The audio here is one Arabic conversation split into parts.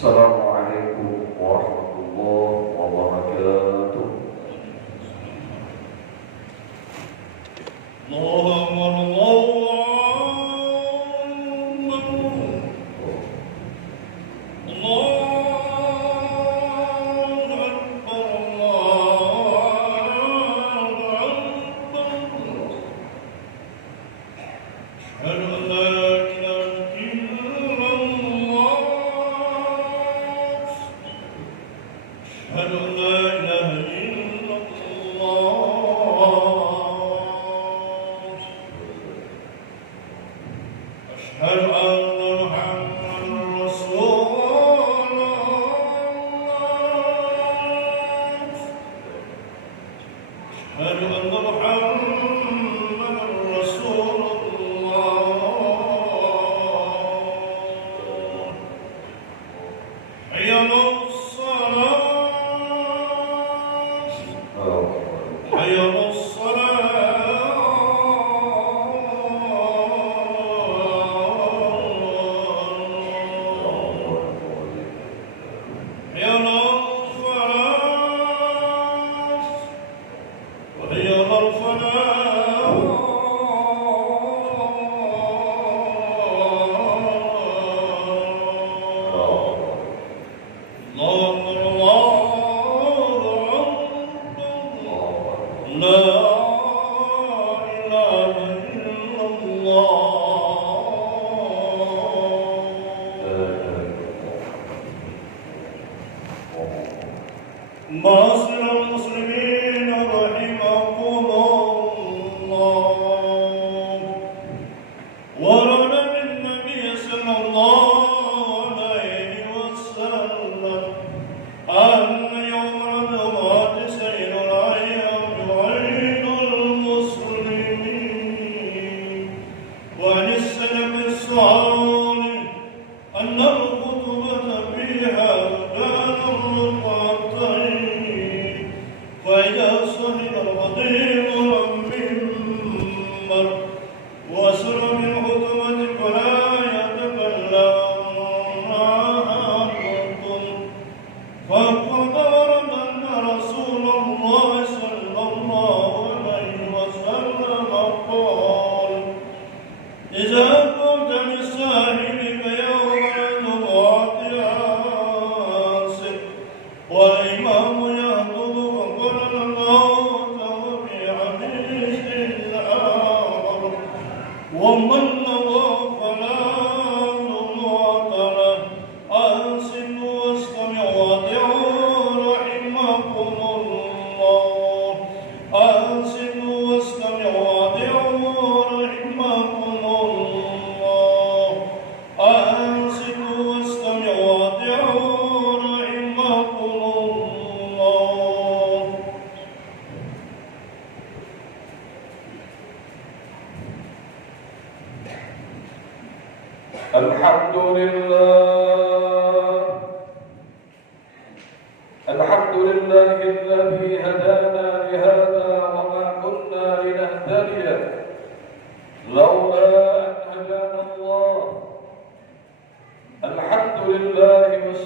Assalamualaikum warahmatullahi wabarakatuh.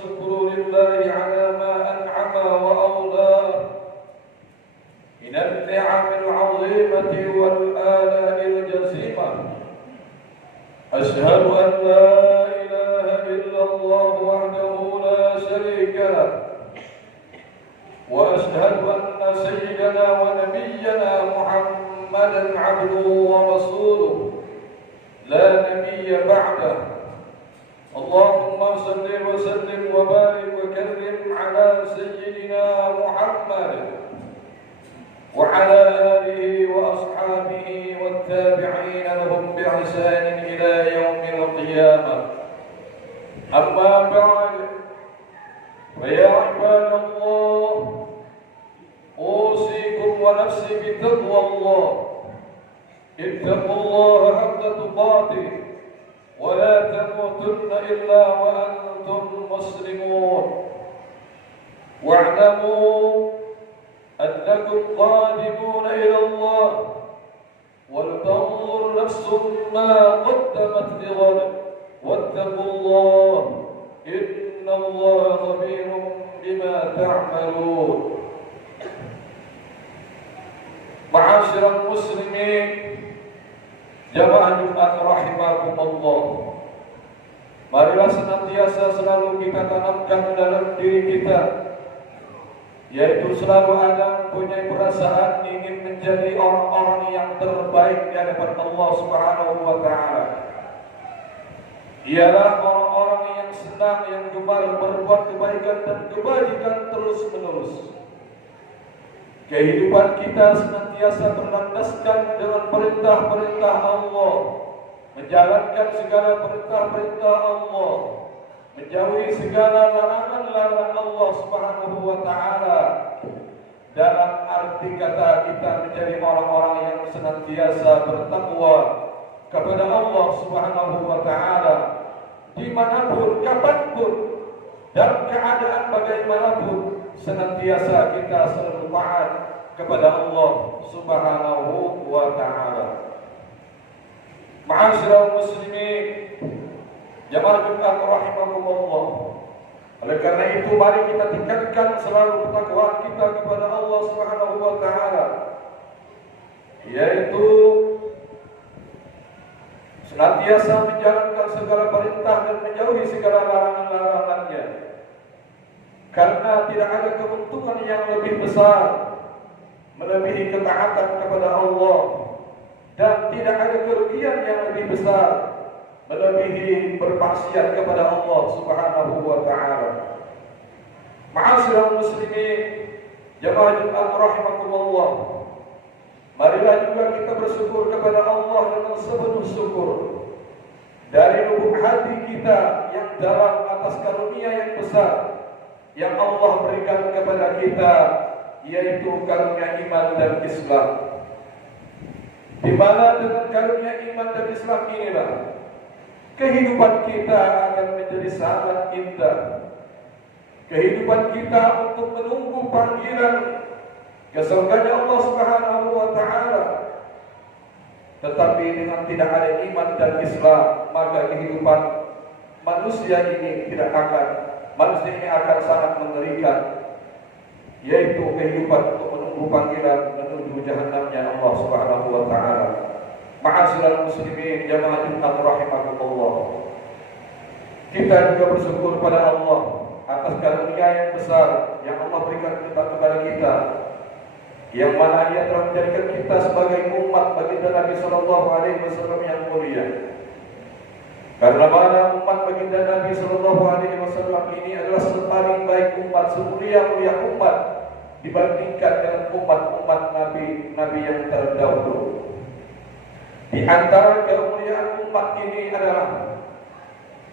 والشكر لله على ما أنعم وأولى من النعم العظيمة والآلاء الجسيمة. أشهد أن لا إله إلا الله وحده لا شريك له، وأشهد أن سيدنا ونبينا محمدا عبده ورسوله لا نبي بعده. اللهم صل وسلم وبارك وكرم على سيدنا محمد وعلى آله وأصحابه والتابعين لهم بإحسان إلى يوم القيامة. أما بعد، فيا عباد الله، أوصيكم ونفسي بتقوى الله. اتقوا الله حق تقاته ولا تموتن إلا وأنتم مسلمون، واعلموا أنكم قادمون إلى الله، ولتنظر نفس ما قدمت لغد، واتقوا الله إن الله خبير بما تعملون. معاشر المسلمين, jamaah Jumat rahimakumullah, marilah senantiasa selalu kita tanamkan dalam diri kita, yaitu selalu ada mempunyai perasaan ingin menjadi orang-orang yang terbaik di hadapan Allah Subhanahu wa Ta'ala. Ialah orang-orang yang senang, yang gemar berbuat kebaikan dan kebajikan terus-menerus. Kehidupan kita senantiasa berlandaskan dengan perintah-perintah Allah, menjalankan segala perintah-perintah Allah, menjauhi segala larangan-larangan Allah Subhanahu wa Ta'ala. Dalam arti kata, kita menjadi orang-orang yang senantiasa bertakwa kepada Allah Subhanahu wa Ta'ala, dimanapun, kapanpun, dalam keadaan bagaimanapun, senantiasa kita selalu taat kepada Allah Subhanahu wa Ta'ala. Ma'asyiral muslimin, jamaah Jumat rahimakumullah, oleh karena itu mari kita tingkatkan selalu ketakwaan kita kepada Allah Subhanahu wa Ta'ala, yaitu senantiasa menjalankan segala perintah dan menjauhi segala larangan-larangannya. Karena tidak ada keuntungan yang lebih besar melebihi ketaatan kepada Allah, dan tidak ada kerugian yang lebih besar melebihi bermaksiat kepada Allah Subhanahu wa Ta'ala. Ma'asyiral muslimin, jamaah Jumat rahimakumullah, marilah juga kita bersyukur kepada Allah dengan sepenuh syukur dari lubuk hati kita yang dalam atas karunia yang besar yang Allah berikan kepada kita, yaitu karunia iman dan Islam. Di mana dengan karunia iman dan Islam inilah kehidupan kita akan menjadi sangat indah. Kehidupan kita untuk menunggu panggilan ke surganya Allah Subhanahu wa Ta'ala. Tetapi dengan tidak ada iman dan Islam, maka kehidupan manusia ini akan sangat mengerikan, yaitu kehidupan untuk menunggu panggilan menuju jahanamnya Allah Subhanahu wa Ta'ala. Ma'asyiral muslimin, jamaah Jumat rahimakumullah, kita juga bersyukur pada Allah atas karunia yang besar yang Allah berikan kepada kita, yang mana Ia telah menjadikan kita sebagai umat baginda Nabi sallallahu alaihi wasallam yang mulia. Karena mana umat baginda Nabi sallallahu alaihi wasallam ini adalah sepaling baik umat, semulia-mulia umat dibandingkan dengan umat-umat nabi yang terdahulu. Di antara kemuliaan umat ini adalah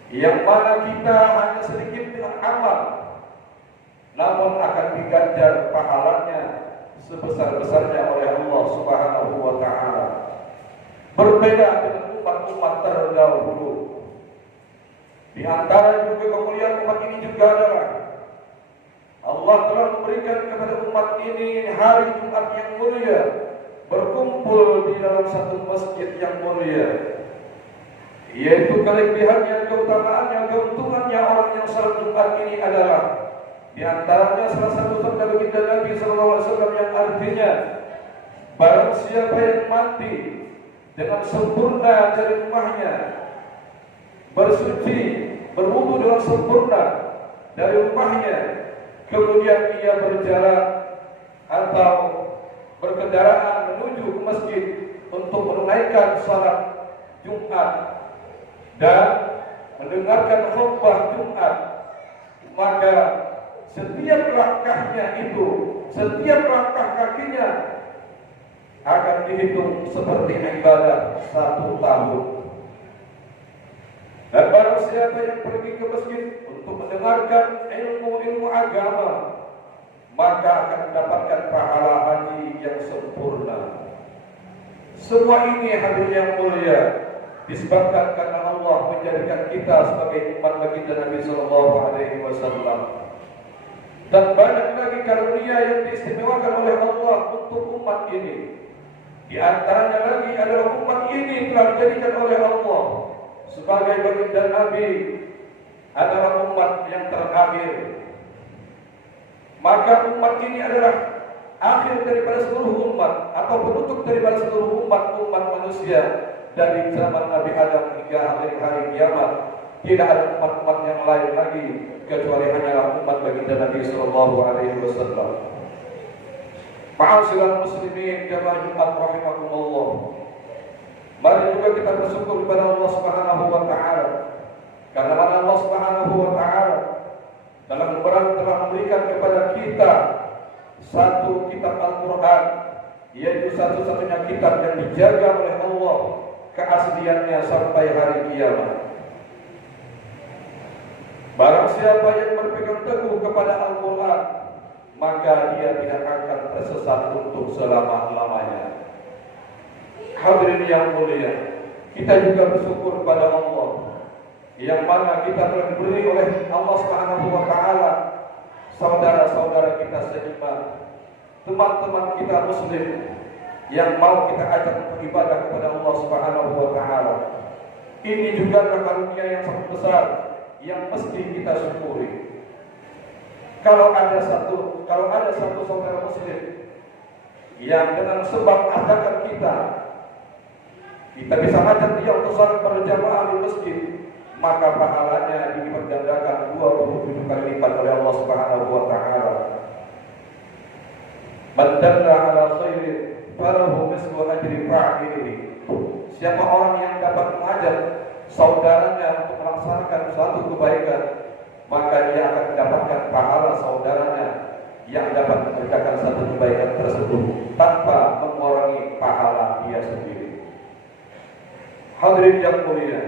yang mana kita hanya sedikit dengan amal, namun akan diganjar pahalanya sebesar-besarnya oleh Allah Subhanahu wa Ta'ala. Berbeda dengan umat-umat terdahulu. Di antara juga kemuliaan umat ini juga adalah Allah telah memberikan kepada umat ini hari Jumat yang mulia, berkumpul di dalam satu masjid yang mulia. yaitu kelebihannya, keutamaannya, keuntungannya orang yang salat Jumat ini adalah di antaranya salah satu sabda baginda Nabi sallallahu alaihi wasallam yang artinya barang siapa yang mati dengan sempurna dari rumahnya, bersuci, berwudu dengan sempurna dari rumahnya, kemudian ia berjalan atau berkendaraan menuju ke masjid untuk menunaikan salat Jumat dan mendengarkan khutbah Jumat, maka setiap langkahnya itu, setiap langkah kakinya akan dihitung seperti ibadah 1 tahun. Dan barang siapa yang pergi ke masjid untuk mendengarkan ilmu-ilmu agama, maka akan mendapatkan pahala haji yang sempurna. Semua ini hadirin yang mulia disebabkan karena Allah menjadikan kita sebagai umat baginda Nabi sallallahu alaihi wasallam. Dan banyak lagi karunia yang diistimewakan oleh Allah untuk umat ini. Di antaranya lagi adalah umat ini telah dijadikan oleh Allah sebagai baginda Nabi adalah umat yang terakhir. Maka umat ini adalah akhir daripada seluruh umat atau penutup daripada seluruh umat manusia dari zaman Nabi Adam hingga hari kiamat. Tidak ada umat-umat yang lain lagi kecuali hanyalah umat baginda Nabi sallallahu alaihi wasallam. Ma'asyiral muslimin jamaah Jumat rahimakumullah. Mari juga kita bersyukur kepada Allah Subhanahu wa taala. Karena Allah Subhanahu wa taala dalam Al-Quran telah memberikan kepada kita satu kitab Al-Quran, yaitu satu-satunya kitab yang dijaga oleh Allah keasliannya sampai hari kiamat. Barang siapa yang berpegang teguh kepada Al-Quran, maka dia tidak akan tersesat untuk selama-lamanya. Hadirin yang mulia, kita juga bersyukur kepada Allah yang mana kita telah diberi oleh Allah Subhanahu wa taala saudara-saudara kita seiman, teman-teman kita muslim yang mau kita ajak beribadah kepada Allah Subhanahu wa taala. Ini juga karunia yang sangat besar yang mesti kita syukuri. Kalau ada satu saudara muslim yang dengan sebab ajakan kita bisa ajak dia untuk salat berjamaah di masjid, maka pahalanya dilipat gandakan 27 kali lipat oleh Allah Subhanahu wa taala. Man dalla ala khairin falahu mislu ajri fa'ilihi. Siapa orang yang dapat mengajak saudaranya untuk melaksanakan suatu kebaikan, maka dia akan mendapatkan pahala saudaranya yang dapat mengerjakan satu kebaikan tersebut tanpa mengurangi pahala dia sendiri. Hadirin yang mulia,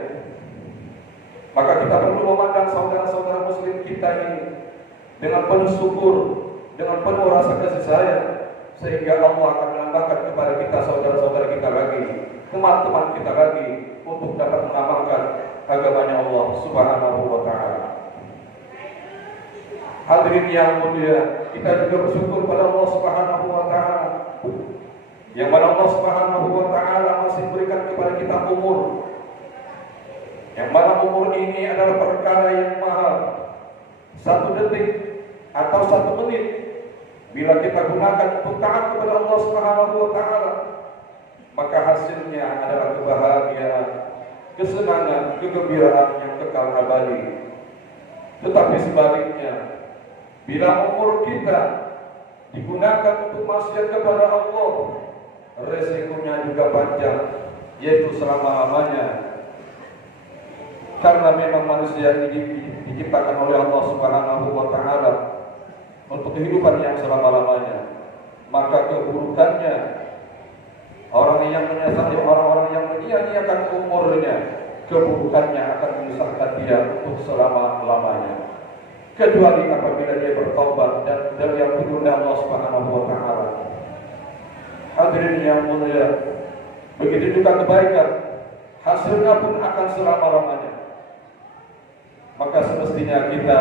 maka kita perlu memandang saudara-saudara muslim kita ini dengan penuh syukur, dengan penuh rasa kasih sayang, sehingga Allah akan menambahkan kepada kita saudara-saudara kita lagi, teman-teman kita lagi, untuk dapat mengamalkan agamanya Allah Subhanahu wa taala. Hadirin yang mulia, kita juga bersyukur pada Allah Subhanahu wa taala yang mana Allah Subhanahu wa taala masih berikan kepada kita umur, yang mana umur ini adalah perkara yang mahal. 1 detik atau 1 menit bila kita gunakan untuk taat kepada Allah Subhanahu wa taala, maka hasilnya adalah kebahagiaan, kesenangan, kegembiraan yang kekal abadi. Tetapi sebaliknya, bila umur kita digunakan untuk maksiat kepada Allah, resikonya juga panjang, yaitu selama-lamanya. Karena memang manusia ini diciptakan oleh Allah Subhanahu wa taala untuk kehidupan yang selama-lamanya. Maka keburukannya, orang yang menyesali, orang-orang yang menyia-nyiakan umurnya, keburukannya akan menyusahkan dia untuk selama-lamanya. Kecuali apabila dia bertaubat dan yang berguna Allah Subhanahu wa taala. Hadirin yang mulia, begitu juga kebaikan, hasilnya pun akan selama-lamanya. Maka semestinya kita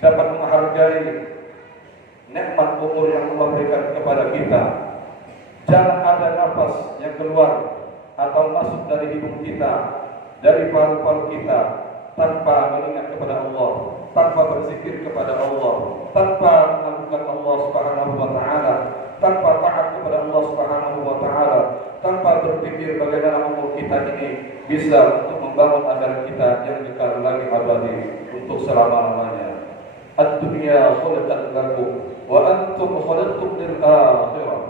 dapat menghargai nikmat umur yang Allah berikan kepada kita. Jangan ada nafas yang keluar atau masuk dari hidung kita dari paru-paru kita tanpa mengingat kepada Allah, tanpa berzikir kepada Allah, tanpa melakukan Allah Subhanahu wa taala, tanpa taat kepada Allah Subhanahu wa taala, tanpa berpikir bagaimana umur kita ini bisa untuk membangun akhirat kita yang kekal lagi abadi untuk selama-lamanya. Ad-dunya khuliqat lakum wa antum khuliqtum lil akhirah.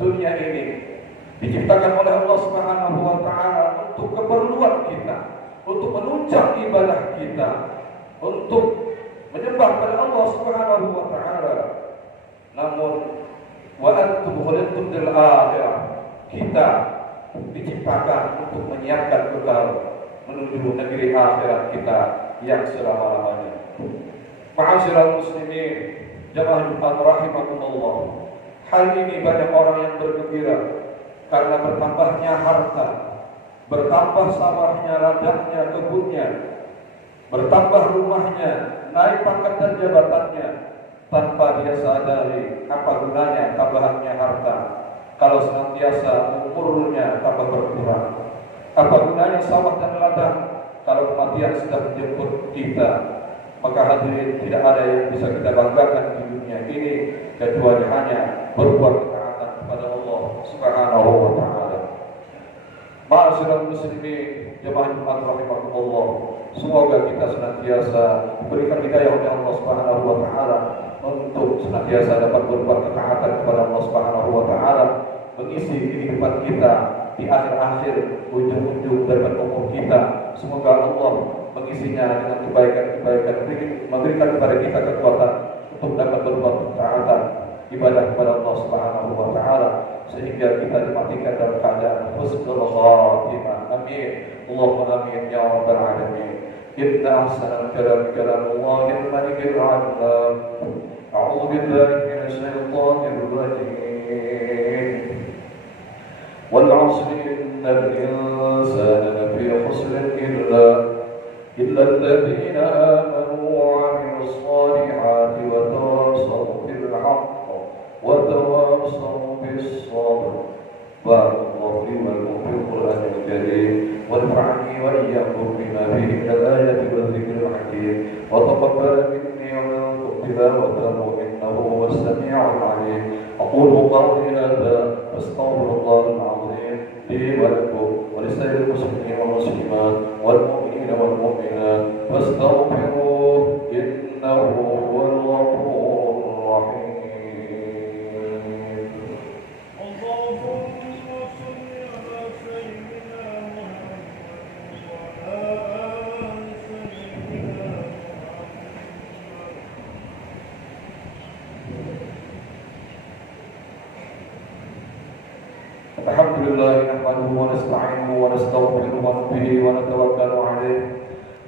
Dunia ini diciptakan oleh Allah Subhanahu wa taala untuk keperluan kita, untuk menunjang ibadah kita, untuk menyembah pada Allah Subhanahu wa taala. Namun wa antum khuliqtum lil akhirah. Kita diciptakan untuk menyiapkan bekal menuju negeri akhirat kita yang selama-lamanya. Ma'asyiral muslimin, jamaah Jumat rahimakumullah. Hari ini banyak orang yang bergembira karena bertambahnya harta, bertambah sawahnya, ladangnya, kebunnya, bertambah rumahnya, naik pangkat dan jabatannya, tanpa dia sadari apa gunanya tambahannya harta kalau senantiasa umurnya tambah berkurang. Apa gunanya sawah dan ladang kalau kematian sudah menjemput kita? Maka hadirin, tidak ada yang bisa kita banggakan di dunia ini kecuali hanya berbuat ketaatan kepada Allah Subhanahu wa taala. Ma'asyiral muslimin, jemaah Jumat rahimakumullah. Semoga kita senantiasa diberikan hidayah oleh Allah Subhanahu wa taala untuk senantiasa dapat berbuat ketaatan kepada Allah Subhanahu wa taala, mengisi kehidupan kita di akhir-akhir ujung-ujung dari umur kita. Semoga Allah mengisinya dengan kebaikan-kebaikan, memberikan kepada kita kekuatan untuk dapat berbuat ketaatan ibadah kepada Allah Subhanahu wa taala sehingga kita dimatikan dalam keadaan husnul khatimah. Amin. Allahumma amin ya rabbal alamin. Inna ahsanal kalam kalamullahil malikil alim. A'udzu billahi minasy syaithanir rajim. Wal 'asri innal insana lafi khusrin إلا الذين آمنوا وعملوا الصالحات وتواصوا بالحق وتواصوا بالصبر. بارك الله لي ولكم في القرآن الكريم ونفعني وإياكم بما فيه من الآيات والذكر الحكيم وتقبل مني ومنكم تلاوته إنه هو السميع العليم. أقول قولي هذا واستغفر الله العظيم لي ولكم ولسائر المسلمين والمسلمات والمؤمنين والمؤمنات فاستغفروه إنه هو الغفور الرحيم. الحمد لله نحمده ونستعينه ونستغفره ونؤمن به ونتوكل عليه.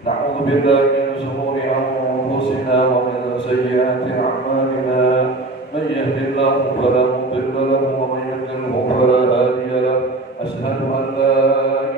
نعوذ بالله من شرور أنفسنا ومن سيئات أعمالنا. من يهد الله فلا مضل له ومن يضلل فلا هادي له. أشهد أن لا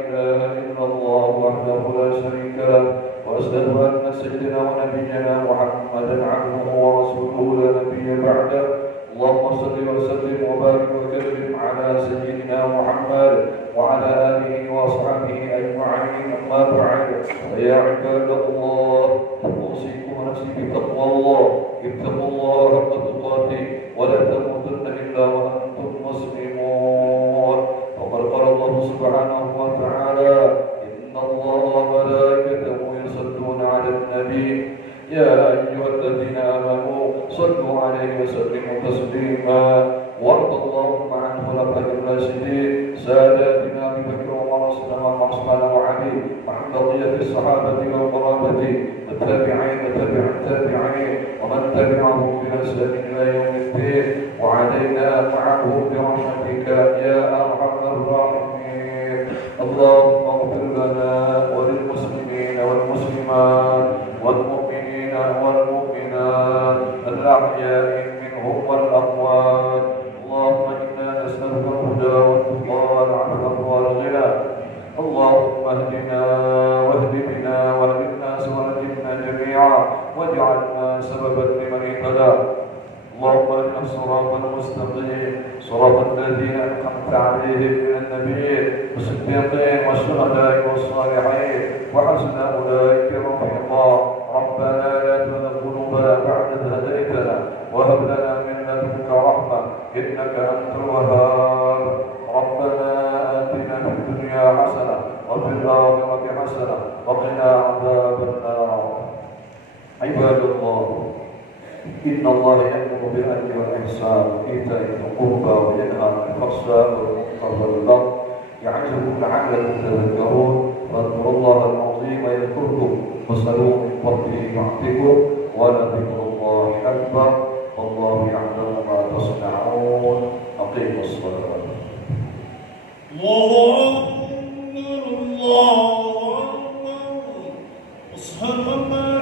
إله إلا الله وحده لا شريك له وأشهد أن سيدنا ونبينا محمدا عبده ورسوله لا نبي بعده. اللهم صل وسلم وبارك وكرم على سيدنا محمد وعلى آله وأصحابه أجمعين. أما بعد، فيا عباد الله، أوصيكم ونفسي بتقوى الله. اتقوا الله حق تقاته ولا تموتن إلا وأنتم مسلمون. وقد قال الله سبحانه وتعالى: إن الله وملائكته يصلون على النبي يا أيها الذين آمنوا صلوا عليه وسلموا تسليما. وارض اللهم عن خلفاء الراشدين ساداتنا أبي بكر وعمر وعثمان وعلي وعن بقية الصحابة والقرابة التابعين وتبع التابعين ومن تبعهم بإحسان إلى يوم الدين وعلينا معهم برحمتك يا أرحم الراحمين. اللهم اغفر لنا وللمسلمين والمسلمات والمؤمنين والمؤمنات الأحياء منهم والأموات. اللهم إنا نسألك الهدى والتقى والعفو والغنى. اللهم اهدنا واهد بنا واهد الناس واهدنا جميعا واجعلنا سببا لمن اهتدى. اللهم اهدنا الصراط المستقيم صراط الذين أنعمت عليهم من النبيين والصديقين والشهداء والصالحين وحسن أولئك رفيقا. ربنا لا تزغ قلوبنا بعد إذ هديتنا وهب لنا من لدنك رحمة إنك أنت الوهاب. ربنا آتنا في الدنيا حسنة وفي الآخرة حسنة وقنا عذاب النار. عباد الله، إن الله يأمر بالعدل والإحسان وإيتاء ذي القربى وينهى عن الفحشاء والمنكر والبغي يعظكم لعلكم تذكرون. فاذكروا الله العظيم يذكركم واسألوه من فضله يعطيكم ولذكر الله أكبر والله يعلم ما تصنعون. أقيموا الصلاة. الله أكبر الله أكبر. أشهد أن لا